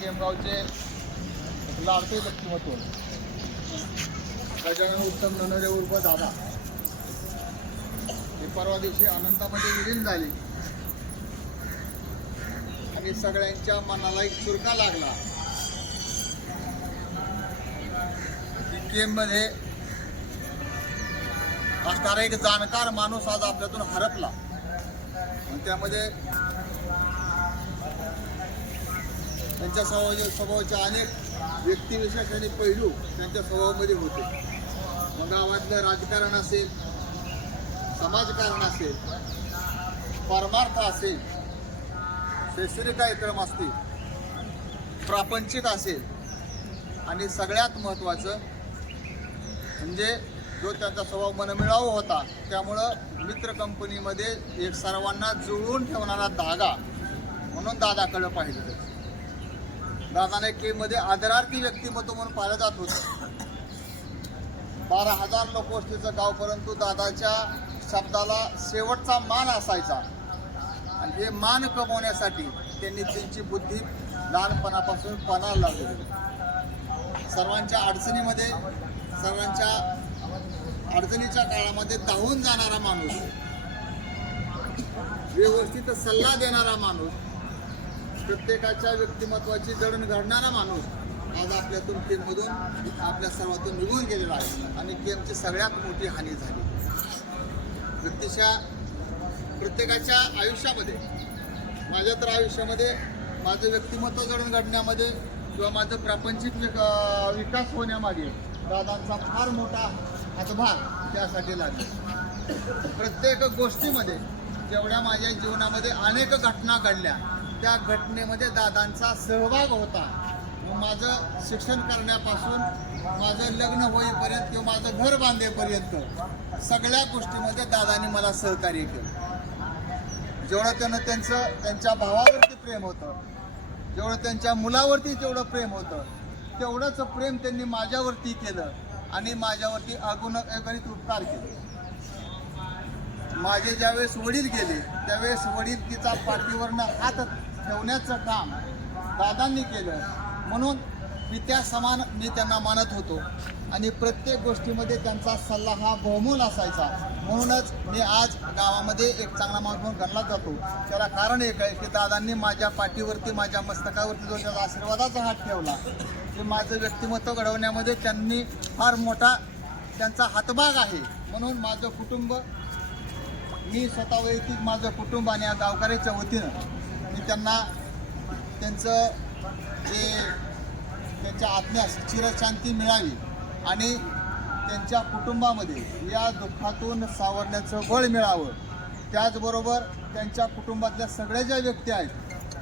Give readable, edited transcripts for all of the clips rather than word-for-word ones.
केमगावचे लाडके व्यक्तिमत्व गजानन उत्तम ननरे उर्फ दादा हे परवा दिवशी अनंतामध्ये विलीन झाले आणि सगळ्यांच्या मनाला एक चुरका लागला की केममध्ये असणारा एक जाणकार माणूस आज आपल्यातून हरपला. त्यामध्ये त्यांच्या स्वभावाचे अनेक व्यक्तिविशेष आणि पैलू त्यांच्या स्वभावामध्ये होते. मग गावातलं राजकारण असेल, समाजकारण असेल, परमार्थ असेल, शैक्षणिक कार्यक्रम असतील, प्रापंचिक असेल आणि सगळ्यात महत्त्वाचं म्हणजे जो त्यांचा स्वभाव मनमिळावू होता. त्यामुळं मित्र कंपनीमध्ये एक सर्वांना जुळवून ठेवणारा धागा म्हणून दादाकडे पाहिलं. दादाने केमध्ये आदरार्थी व्यक्तिमत्व म्हणून पाहिलं जात होतं. 12,000 लोकवस्तीचं गाव, परंतु दादाच्या शब्दाला शेवटचा मान असायचा आणि हे मान कमवण्यासाठी त्यांनी त्यांची बुद्धी लहानपणापासून पणाला लावली. सर्वांच्या अडचणीमध्ये, सर्वांच्या अडचणीच्या काळामध्ये धावून जाणारा माणूस, व्यवस्थित सल्ला देणारा माणूस, प्रत्येकाच्या व्यक्तिमत्वाची जडण घडणारा माणूस आज आपल्यातून केममधून आपल्या सर्वातून निघून गेलेला आहे आणि केमची सगळ्यात मोठी हानी झाली. व्यक्तिशः प्रत्येकाच्या आयुष्यामध्ये, माझ्या तर आयुष्यामध्ये माझं व्यक्तिमत्व जडण घडण्यामध्ये किंवा माझं प्रापंचिक विकास होण्यामागे दादांचा फार मोठा हातभार त्यासाठी लागला. प्रत्येक गोष्टीमध्ये जेवढ्या माझ्या जीवनामध्ये अनेक घटना घडल्या त्या घटनेमध्ये दादांचा सहभाग होता. माझं शिक्षण करण्यापासून माझं लग्न होईपर्यंत किंवा माझं घर बांधेपर्यंत सगळ्या गोष्टीमध्ये दादांनी मला सहकार्य केलं. जेवढं त्यांच्या भावावरती प्रेम होतं, जेवढं त्यांच्या मुलावरती जेवढं प्रेम होतं, तेवढंच प्रेम त्यांनी माझ्यावरती केलं आणि माझ्यावरती अगणित उपकार केले. माझे ज्यावेळेस वडील गेले त्यावेळेस वडीलकीचा पाठीवरनं हात ठेवण्याचं काम दादांनी केलं. म्हणून पित्या समान मी त्यांना मानत होतो आणि प्रत्येक गोष्टीमध्ये त्यांचा सल्ला हा बहुमोल असायचा. म्हणूनच मी आज गावामध्ये एक चांगला माणूस म्हणून गणला जातो. त्याला कारण एक आहे की दादांनी माझ्या पाठीवरती, माझ्या मस्तकावरती जो त्याचा आशीर्वादाचा हात ठेवला, ते माझं व्यक्तिमत्व घडवण्यामध्ये त्यांनी फार मोठा त्यांचा हातभाग आहे. म्हणून माझं कुटुंब, मी स्वतः वैयक्तिक माझं कुटुंब आणि या गावकऱ्याच्या वतीनं मी त्यांना त्यांच्या आत्म्यास चिरशांती मिळावी आणि त्यांच्या कुटुंबामध्ये या दुःखातून सावरण्याचं बळ मिळावं. त्याचबरोबर त्यांच्या कुटुंबातल्या सगळ्या ज्या व्यक्ती आहेत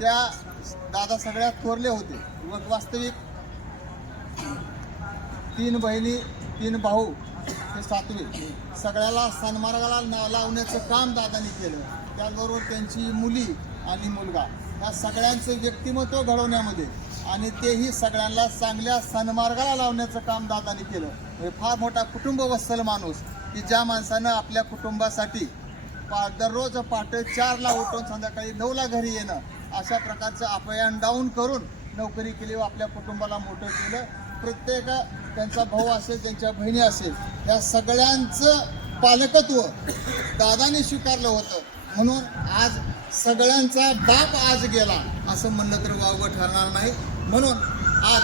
त्या दादा सगळ्यात थोरले होते. वास्तविक 3 बहिणी 3 भाऊ हे 7वे, सगळ्याला सन्मार्गाला लावण्याचं काम दादांनी केलं. त्याचबरोबर त्यांची मुली आणि मुलगा या सगळ्यांचं व्यक्तिमत्व घडवण्यामध्ये आणि तेही सगळ्यांना चांगल्या सन्मार्गाला लावण्याचं काम दादांनी केलं. हे फार मोठा कुटुंबवत्सल माणूस की ज्या माणसानं आपल्या कुटुंबासाठी दररोज पहाटे 4ला उठून संध्याकाळी 9ला घरी येणं, अशा प्रकारचं अप अँड डाऊन करून नोकरी केली व आपल्या कुटुंबाला मोठं केलं. प्रत्येक त्यांचा भाऊ असेल, त्यांच्या बहिणी असेल, या सगळ्यांचं पालकत्व दादाने स्वीकारलं होतं. म्हणून आज सगळ्यांचा बाप आज गेला असं म्हणलं तर वावगं ठरणार नाही. म्हणून आज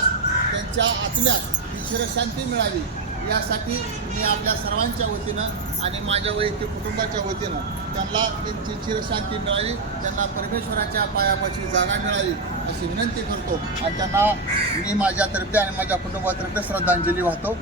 त्यांच्या आत्म्यात चिरशांती मिळावी यासाठी मी आपल्या सर्वांच्या वतीनं आणि माझ्या वैयक्तिक कुटुंबाच्या वतीनं त्यांना त्यांची चिरशांती मिळावी, त्यांना परमेश्वराच्या पायापाशी जागा मिळावी अशी विनंती करतो आणि त्यांना मी माझ्यातर्फे आणि माझ्या कुटुंबातर्फे श्रद्धांजली वाहतो.